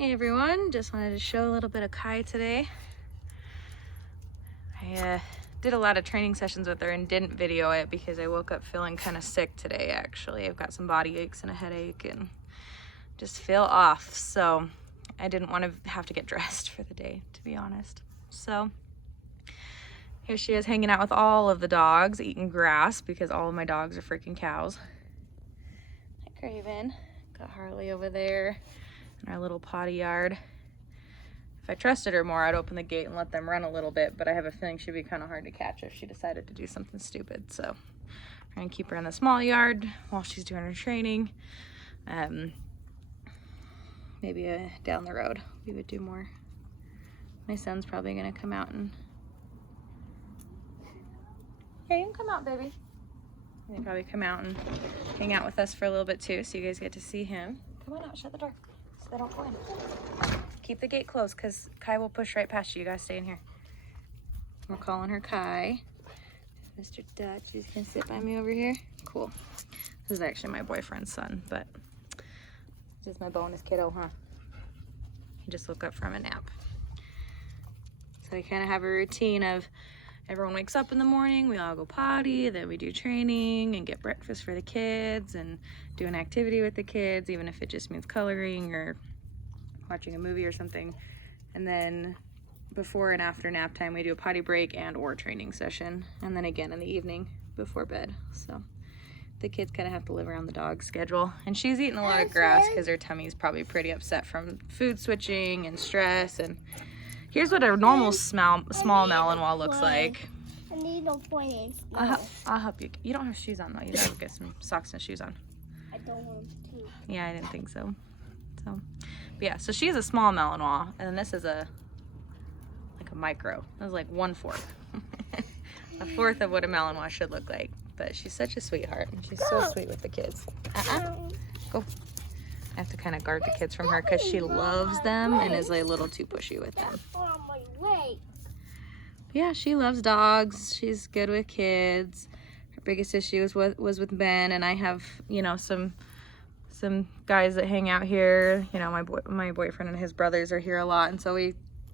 Hey everyone, just wanted to show a little bit of Kai today. I did a lot of training sessions with her and didn't video it because I woke up feeling kind of sick today actually. I've got some body aches and a headache and just feel off. So I didn't want to have to get dressed for the day, to be honest. So here she is hanging out with all of the dogs, eating grass because all of my dogs are freaking cows. Hi Craven, got Harley over there. In our little potty yard. If I trusted her more, I'd open the gate and let them run a little bit, but I have a feeling she'd be kind of hard to catch if she decided to do something stupid. So we're gonna keep her in the small yard while she's doing her training. Maybe down the road we would do more. My son's probably gonna come out and... Here, you can come out, baby. He'll probably come out and hang out with us for a little bit too, so you guys get to see him. Come on out, shut the door. They don't go in. Keep the gate closed because Kai will push right past you. You guys stay in here. We're calling her Kai. Mr. Dutch, he's gonna sit by me over here. Cool. This is actually my boyfriend's son, but this is my bonus kiddo, huh? He just woke up from a nap. So we kind of have a routine of everyone wakes up in the morning, we all go potty, then we do training and get breakfast for the kids and do an activity with the kids, even if it just means coloring or watching a movie or something. And then before and after nap time, we do a potty break and or training session. And then again in the evening before bed. So the kids kind of have to live around the dog's schedule. And she's eating a lot of grass because her tummy's probably pretty upset from food switching and stress. And here's what a normal small Malinois looks like. I need no pointing. I'll help you. You don't have shoes on though. You gotta get some socks and shoes on. I don't want to. Yeah, I didn't think so. But yeah, so she's a small Malinois, and then this is like a micro. This is like 1/4. A fourth of what a Malinois should look like. But she's such a sweetheart, and she's so sweet with the kids. Go. I have to kind of guard the kids from her because she loves them and is a little too pushy with them. On my way. Yeah, she loves dogs. She's good with kids. Her biggest issue was with Ben, and I have, you know, some guys that hang out here. You know, my boyfriend and his brothers are here a lot, and so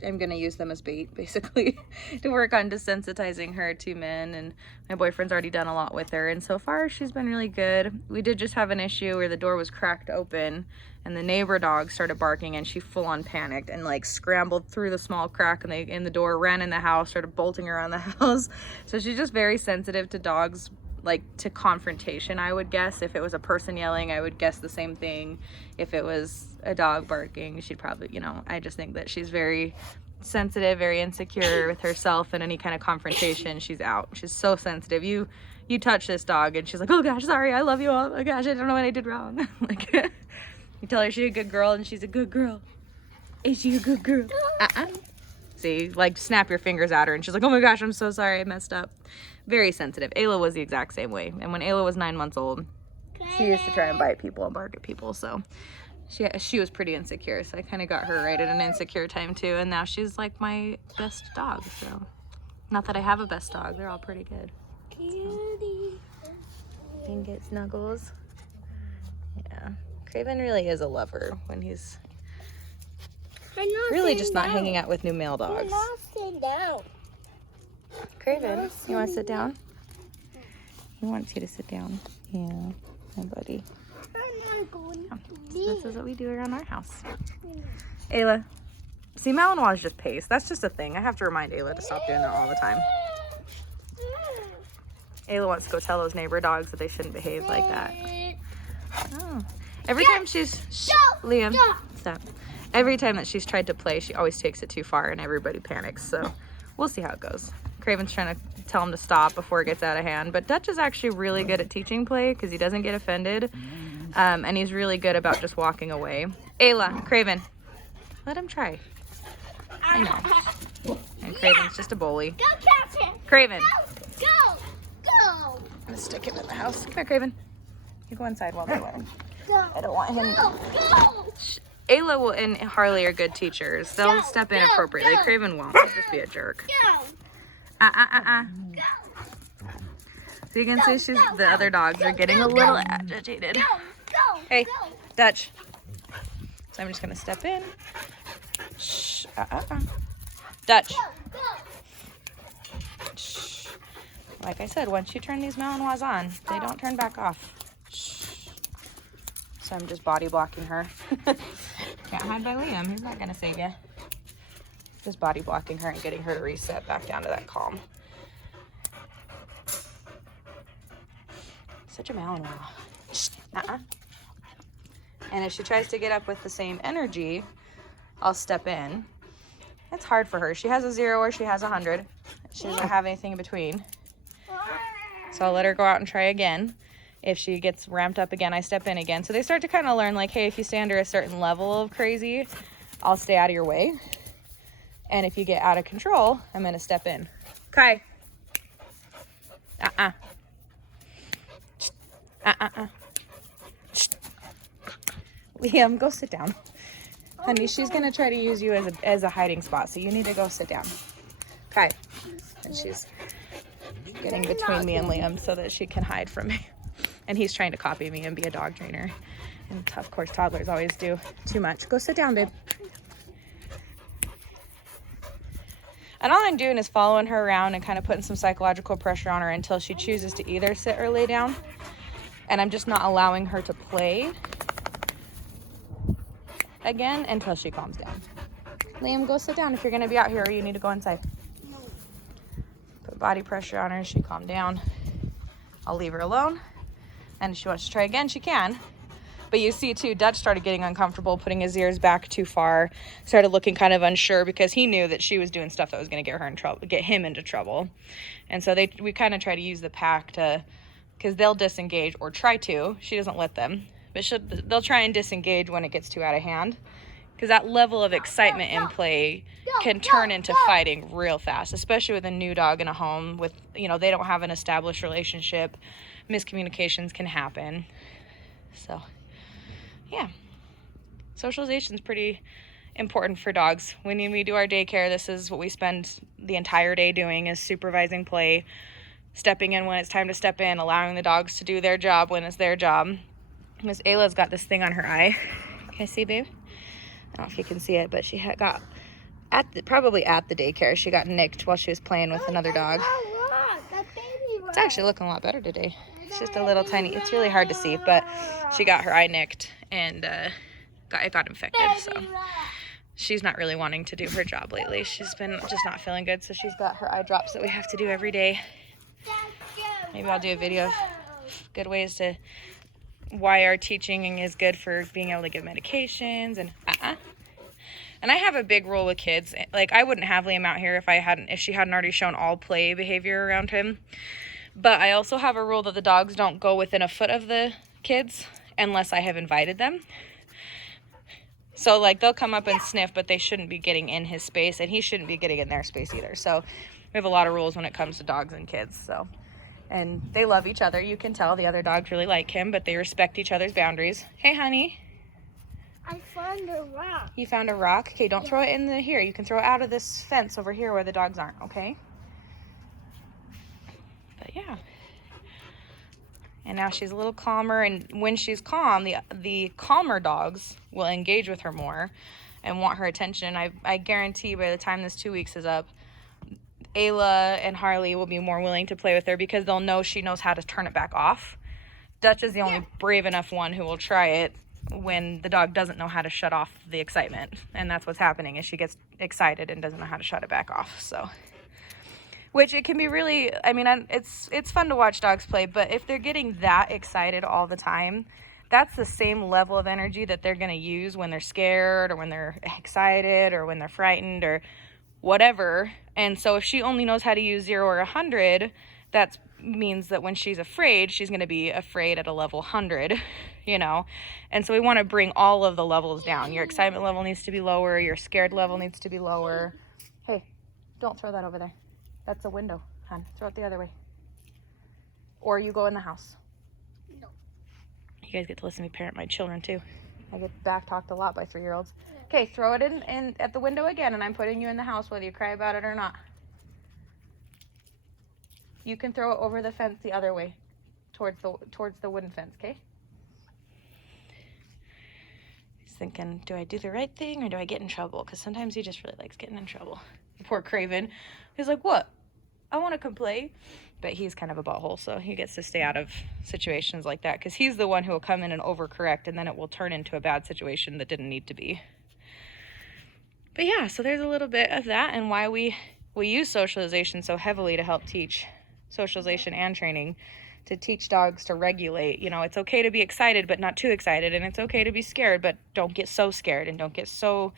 I'm gonna use them as bait basically to work on desensitizing her to men. And my boyfriend's already done a lot with her, and so far she's been really good. We did just have an issue where the door was cracked open and the neighbor dog started barking, and she full-on panicked and like scrambled through the small crack in the door, ran in the house, started bolting around the house. So she's just very sensitive to dogs, like to confrontation. I would guess if it was a person yelling, I would guess the same thing. If it was a dog barking, she'd probably, you know, I just think that she's very sensitive, very insecure with herself, and any kind of confrontation, she's out. She's so sensitive. You touch this dog and she's like, oh gosh, sorry, I love you. Oh my gosh, I don't know what I did wrong. Like, you tell her she's a good girl and she's a good girl. Is she a good girl? See, like snap your fingers at her and she's like, oh my gosh, I'm so sorry, I messed up. Very sensitive. Ayla was the exact same way. And when Ayla was 9 months old, she used to try and bite people and bark at people. So she was pretty insecure. So I kind of got her right at an insecure time too. And now she's like my best dog. So not that I have a best dog. They're all pretty good. So, and get snuggles. Yeah. Craven really is a lover when he's really just not hanging out with new male dogs. Craven, you want to sit down? He wants you to sit down. Yeah, my buddy. This is what we do around our house. Ayla, see, Malinois is just pace. That's just a thing. I have to remind Ayla to stop doing that all the time. Ayla wants to go tell those neighbor dogs that they shouldn't behave like that. Oh. Every time she's... Liam, stop. Every time that she's tried to play, she always takes it too far and everybody panics. So we'll see how it goes. Craven's trying to tell him to stop before it gets out of hand. But Dutch is actually really good at teaching play because he doesn't get offended. And he's really good about just walking away. Ayla, Craven, let him try. I know. And Craven's just a bully. Go catch him. Craven. Go. I'm gonna stick him in the house. Come here, Craven. You go inside while they let him. Go. I don't want him. Go. Ayla and Harley are good teachers. They'll step in appropriately. Craven won't. He'll just be a jerk. Go. Go. So you can see the other dogs are getting a little agitated. Go. Hey, Dutch. So I'm just gonna step in. Shh, Dutch. Go. Shh. Like I said, once you turn these Malinois on, they don't turn back off. Shh. So I'm just body blocking her. Can't hide by Liam. He's not gonna save you. Just body blocking her and getting her to reset back down to that calm. Such a Malinois. Shh. And if she tries to get up with the same energy, I'll step in. It's hard for her. She has a 0 or she has a 100. She doesn't have anything in between. So I'll let her go out and try again. If she gets ramped up again, I step in again. So they start to kind of learn, like, hey, if you stay under a certain level of crazy, I'll stay out of your way. And if you get out of control, I'm going to step in. Kai. Liam, go sit down. Honey, she's going to try to use you as a hiding spot, so you need to go sit down. Kai. And she's getting between me and Liam so that she can hide from me. And he's trying to copy me and be a dog trainer. And of course, toddlers always do too much. Go sit down, babe. And all I'm doing is following her around and kind of putting some psychological pressure on her until she chooses to either sit or lay down. And I'm just not allowing her to play again until she calms down. Liam, go sit down if you're going to be out here, or you need to go inside. No. Put body pressure on her. She calmed down. I'll leave her alone. And if she wants to try again, she can. But you see too, Dutch started getting uncomfortable, putting his ears back too far, started looking kind of unsure because he knew that she was doing stuff that was going to get her in trouble, get him into trouble. And so we kind of try to use the pack to, because they'll disengage or try to. She doesn't let them, but they'll try and disengage when it gets too out of hand. Because that level of excitement in play can turn into fighting real fast, especially with a new dog in a home with, you know, they don't have an established relationship. Miscommunications can happen. So, yeah. Socialization is pretty important for dogs. When we do our daycare, this is what we spend the entire day doing, is supervising play, stepping in when it's time to step in, allowing the dogs to do their job when it's their job. Miss Ayla's got this thing on her eye. Can I see, babe? I don't know if you can see it, but she got, probably at the daycare, she got nicked while she was playing with another dog. It's actually looking a lot better today. It's just a little tiny, it's really hard to see, but she got her eye nicked and it got infected, so she's not really wanting to do her job lately. She's been just not feeling good, so she's got her eye drops that we have to do every day. Maybe I'll do a video of good ways to, why our teaching is good for being able to give medications and And I have a big rule with kids. Like, I wouldn't have Liam out here if she hadn't already shown all play behavior around him. But I also have a rule that the dogs don't go within a foot of the kids unless I have invited them. So, like, they'll come up and sniff, but they shouldn't be getting in his space, and he shouldn't be getting in their space either. So we have a lot of rules when it comes to dogs and kids. So, and they love each other. You can tell the other dogs really like him, but they respect each other's boundaries. Hey, honey. I found a rock. You found a rock? Okay, don't throw it in here. You can throw it out of this fence over here where the dogs aren't, okay? But yeah. And now she's a little calmer, and when she's calm, the calmer dogs will engage with her more and want her attention. I guarantee by the time this 2 weeks is up, Ayla and Harley will be more willing to play with her because they'll know she knows how to turn it back off. Dutch is the only brave enough one who will try it when the dog doesn't know how to shut off the excitement. And that's what's happening, is she gets excited and doesn't know how to shut it back off. So, which it can be really, I mean, it's fun to watch dogs play, but if they're getting that excited all the time, that's the same level of energy that they're going to use when they're scared or when they're excited or when they're frightened or whatever. And so if she only knows how to use 0 or 100, that means that when she's afraid, she's going to be afraid at a level 100, you know. And so we want to bring all of the levels down. Your excitement level needs to be lower. Your scared level needs to be lower. Hey, don't throw that over there. That's a window, hon. Throw it the other way. Or you go in the house. No. You guys get to listen to me parent my children too. I get back talked a lot by 3-year-olds. Okay, throw it in at the window again, and I'm putting you in the house whether you cry about it or not. You can throw it over the fence the other way, towards the wooden fence, okay? thinking, do I do the right thing or do I get in trouble? Because sometimes he just really likes getting in trouble. Poor Craven. He's like, what? I want to complain. But he's kind of a butthole, so he gets to stay out of situations like that because he's the one who will come in and overcorrect, and then it will turn into a bad situation that didn't need to be. But yeah, so there's a little bit of that and why we use socialization so heavily to help teach socialization and training, to teach dogs to regulate. You know, it's okay to be excited, but not too excited, and it's okay to be scared, but don't get so scared and don't get so,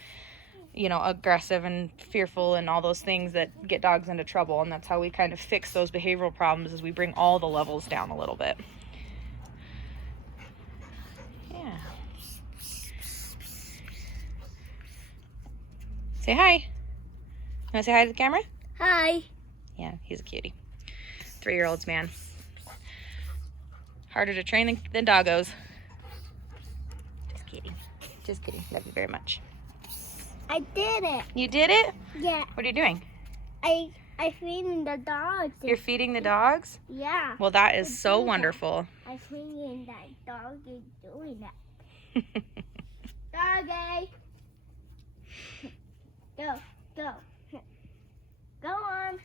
you know, aggressive and fearful and all those things that get dogs into trouble. And that's how we kind of fix those behavioral problems, is we bring all the levels down a little bit. Yeah. Say hi. You want to say hi to the camera? Hi. Yeah, he's a cutie. 3-year-olds, man. Harder to train than doggos. Just kidding. Just kidding. Love you very much. I did it. You did it? Yeah. What are you doing? I feeding the dogs. You're feeding the dogs? Yeah. Well, that is so wonderful. I feeding that dog is doing that. Doggy. Go. Go. Go on.